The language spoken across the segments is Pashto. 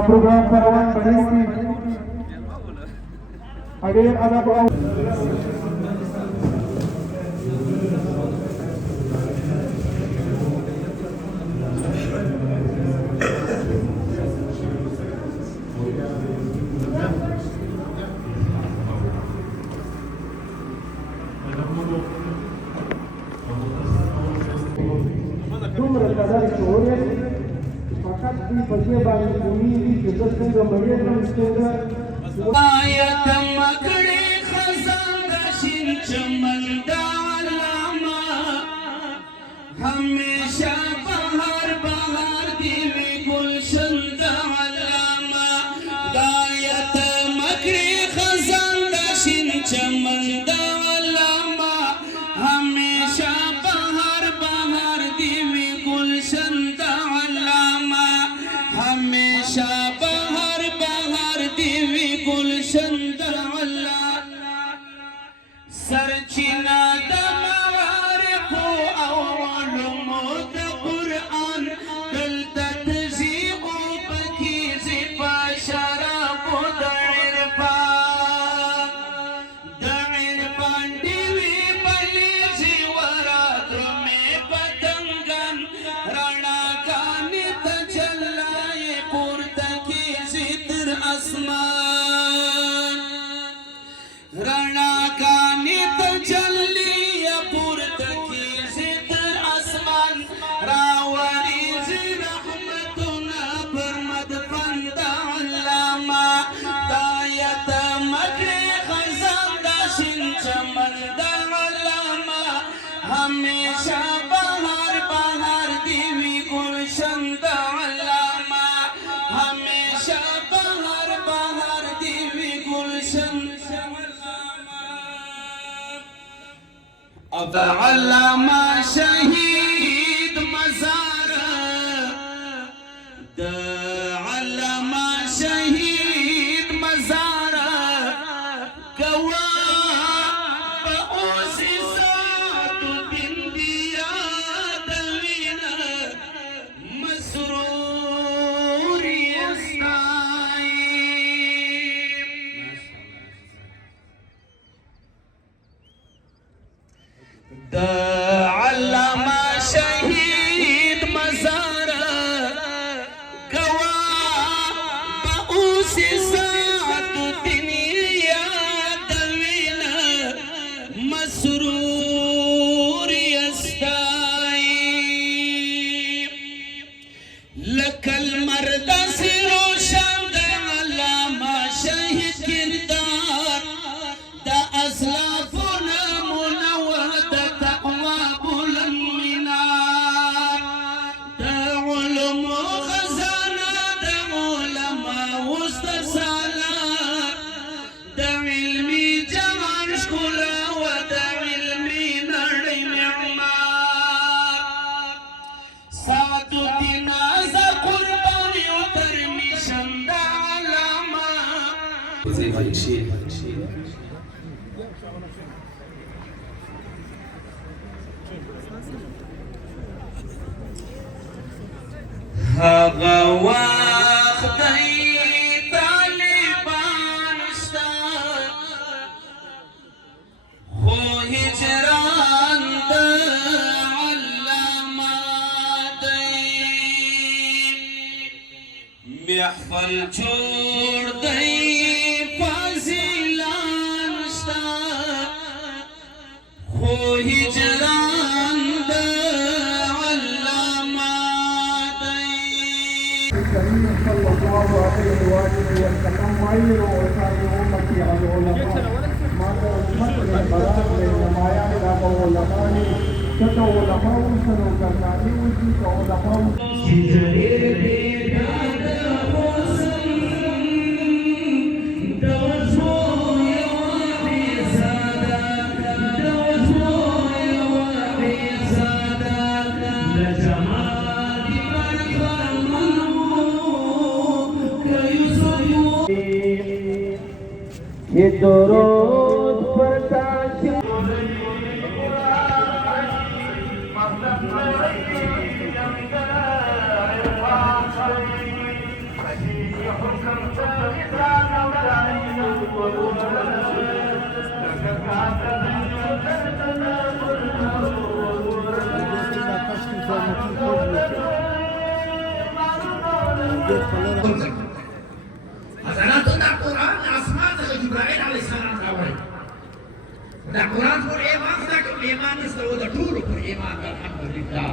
program Parawan Banisti hadir ada Pak dari sore fakat di bagian bumi di sebelah gambarnya dalam istilah ayat makri khazan dashin chamanda alama हमेशा बहार बहार दिवे गुलशन alama ayat makri khazan dashin chamanda alama हमेशा बहार बहार दिवे गुलशन alama हमेशा बहार बहार दिवे गुलशन सरचिना दमावारिख अव्वल मोद कुरान दल तज़ीक़ बकीज़ बशरब दइरफान दिवी बलीज़ वरात में पतंगन रणा गानी तजल्लाए पुरतकी ज़ितर आसमान रणा गानी तजल्ली पुरतकी ज़ितर आसमान रावरीज़ रहमतुना बरमद फंदा अल्लामा दायत मगरे खज़ान दाशिन चमंदा अल्लामा हमेशा बहार बहार दिवी गुलशन अल्लामा हमेशा बहार बहार दिवी गुलशन अब अल्लामा शहीद मज़ार द अल्लामा शहीद मज़ार गवा बओसी सात दिन दिया दवीन मसरूर यस्ताई द अल्लामा शहीद मज़ार गवा बऊसी सात दुनिया दवीन मसरूर यस्ताई लकल मर्दा से रोशन द अल्लामा शहीद किरदार द असलाफुना هغه وخت طالبان شته خو هجران د علامه دی محفل جوړ دی فاضلان شته خو هجران د صلى الله عليه وآله وسلم وعلى وسائر أمتي على العلماء ما مثل البراء بين ما يعلم علماء كتو علماء سنو كرناني وجيك علماء ये तो रोज प्रकाश حسناتو دا قرآن اسمان څخه جبرائیل علیه السلام راوړی دا قرآن پر ایمان دا کوم ایمان نشته و د ټولو پر ایمان الحمدلله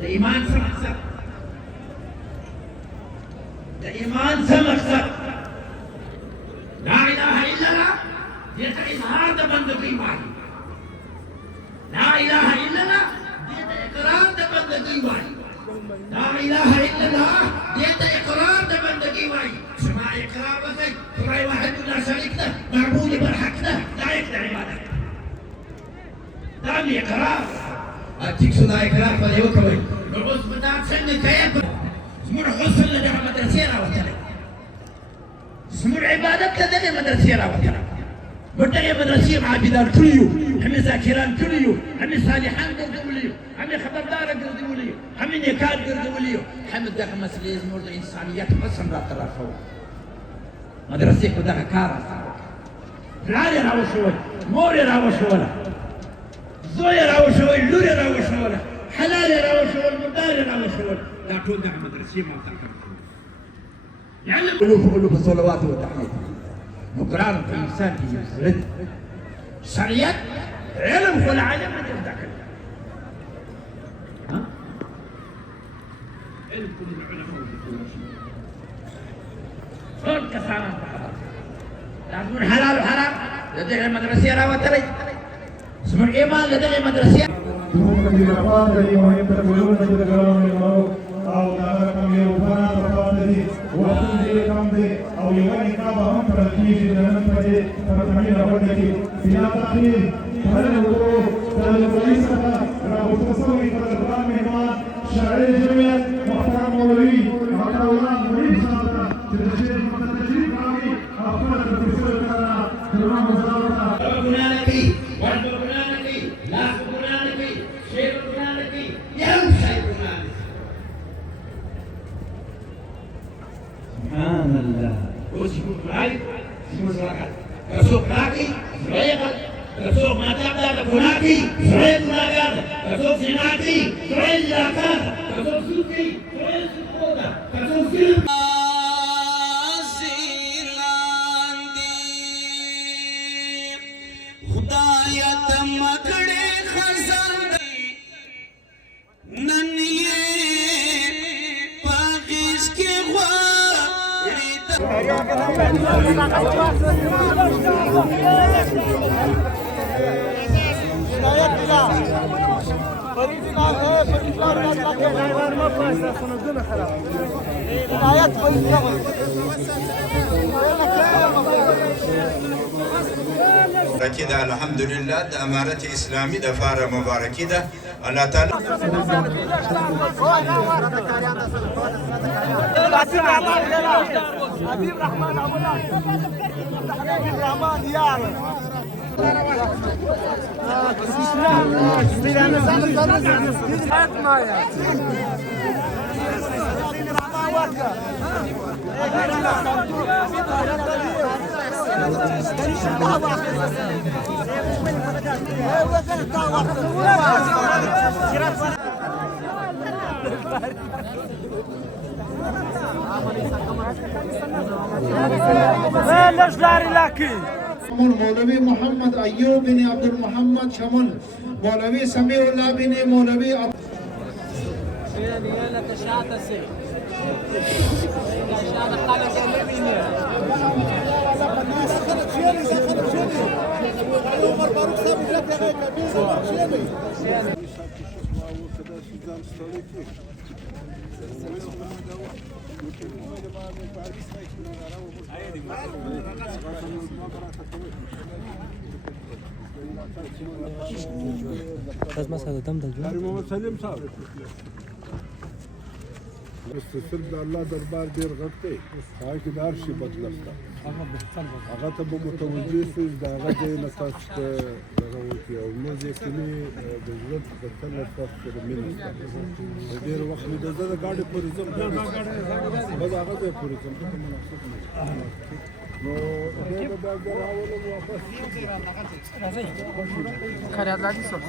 د ایمان څه مقصد د ایمان څه مقصد لا اله الا الله دې ته اظهار د بندګۍ وایي لا اله الا الله دې ته اقرار د بندګۍ وایي لا اله الا الله ديت اقرار ده بندگی وای شما اقرار وکړئ خدای واحد لا شریک ده معبود برحق ده لایق ده عبادت دا می اقرار ټیک شو دا اقرار په یو کوي نو اوس په دا څنګه کوي زموږ حسن له دغه مدرسې راوتلی زموږ عبادت له دغه مدرسې راوتلی ودغه مدرسې عابدان کړي یو همې ذاکران کړي یو همې صالحان ګرځولي یو همې خبرداره ګرځولي یو همې نیکان ګرځولي یو همې دغه مسلې زموږ د انسانیت حسن راته راښوه مدرسې خو دغه کار پلار یې راوښول مور یې راوښوله زوی یې راوښول لور یې راوښوله حلال یې راوښول مردار یې راوښول دا ټول دغه مدرسې ما ته کړي یعنې ألوف الصلوات والتحميد نو قرآن په انسان کې یو زړه دی شریعت علم خو له عالم نه دی زده کړی علم خو له علماو زده کړی ټول کسانان په خبر دا زموږ حلال و حرام له دغې مدرسې راوتلی زموږ ایمان له دغې مدرسې زموږ د رفات دی مهم تربیلونه چې د ګرامو المعروف او دا رقم یو بنا رفات دی وقتون دی کم دی او یو نکاح به هم کړل کېږي د نن په دې پرتمین راوړه کې بنا تاخیر مننه وکړو د لومړي څخه راپورته شوي قدردان مهمان شاعر جمعیت محترم مولوي عطاالله مرید صاحب ته چې د شعر مخته تشریف راوړي او خپله ترپیسو لپاره درنه مزار ته ګناه نه کوي ورته ګناه نه کوي لاس ګناه نه کوي شعر ګناه نه کوي یو شی ګناه نه سبحان الله اوس یې ګناه زموږ راغلی که څوک راکړي زړه یې غل که څوک مطلب دا د ګناه کوي زړه یې ګناهګار ده که څوک زنا کوي زړه یې زناکار ده که څوک سود کوي زړه یې سودخور ده که څوک ظلم خدایا تمکڑے خزان نن یہ پاکیز کے غواړي مبارکی ده الحمدلله د امارت اسلامی د فاره مبارکی ده الله تعالی حبيب رحمن عمولان حبيب رحمن يا मौलवी मोहम्मद अय्यूब बिन अब्दुल मोहम्मद शमुल मौलवी समीउल्लाह बिन मौलवी صرف د الله دربار ډیر غټ دی هغه کې د هر شي بدلسته هغه ته به متوجه شو د هغه ځای نه تاسو ته دغه وکړي او نو ځکه د ژوند د تل تاسو سره مینه شته ډېر وخت مې د زه د ګاډي پورې ځم بس هغه ځای پورې ځم ته مناسب نه نو بیا به دا ځای راولم واپس خیرات راځي څوک